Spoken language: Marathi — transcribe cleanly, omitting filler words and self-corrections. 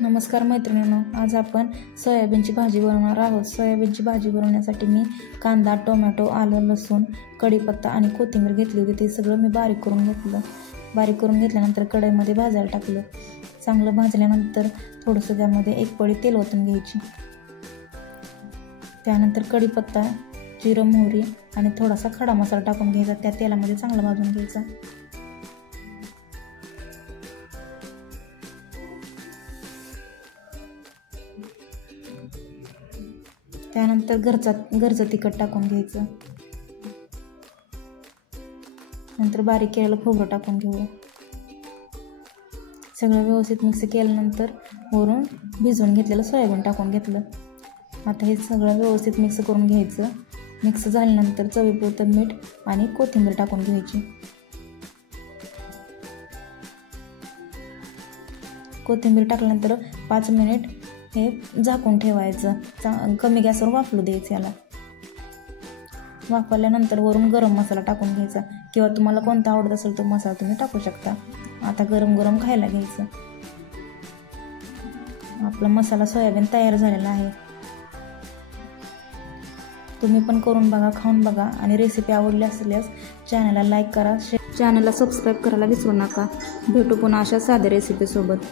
नमस्कार मैत्रिणींनो, आज आपण सोयाबीनची भाजी बनवणार आहोत। सोयाबीनची भाजी बनवण्यासाठी मी कांदा, टोमॅटो, आलं, लसूण, कढीपत्ता आणि कोथिंबीर घेतली होती। ते सगळं मी बारीक करून घेतलं। बारीक करून घेतल्यानंतर कढईमध्ये भाजायला टाकलं। चांगलं भाजल्यानंतर थोडंसं त्यामध्ये एक पळी तेल ओतून घ्यायची। त्यानंतर कढीपत्ता, जिरं, मोहरी आणि थोडासा खडा मसाला टाकून घ्यायचा। त्या तेलामध्ये चांगलं भाजून घ्यायचा। त्यानंतर घरचं तिखट टाकून घ्यायचं। नंतर बारीक केलेलं खोबरं टाकून घेऊ। सगळं व्यवस्थित मिक्स केल्यानंतर वरून भिजवून घेतलेलं सोयाबीन टाकून घेतलं। आता हे सगळं व्यवस्थित मिक्स करून घ्यायचं। मिक्स झाल्यानंतर चवीपुरतं मीठ आणि कोथिंबीर टाकून घ्यायची। कोथिंबीर टाकल्यानंतर 5 मिनिट हे झाकून ठेवायचं। कमी गॅसवर वाफलू द्यायचं। याला वाफवल्यानंतर वरून गरम मसाला टाकून घ्यायचा, किंवा तुम्हाला कोणता आवडत असेल तो मसाला तुम्ही टाकू शकता। आता गरम गरम खायला घ्यायचं। आपला मसाला सोयाबीन तयार झालेला आहे। तुम्ही पण करून बघा, खाऊन बघा आणि रेसिपी आवडली असल्यास चॅनलला लाईक करा, चॅनलला सबस्क्राईब करायला विसरू नका। भेटू पुन्हा अशा साध्या रेसिपी सोबत।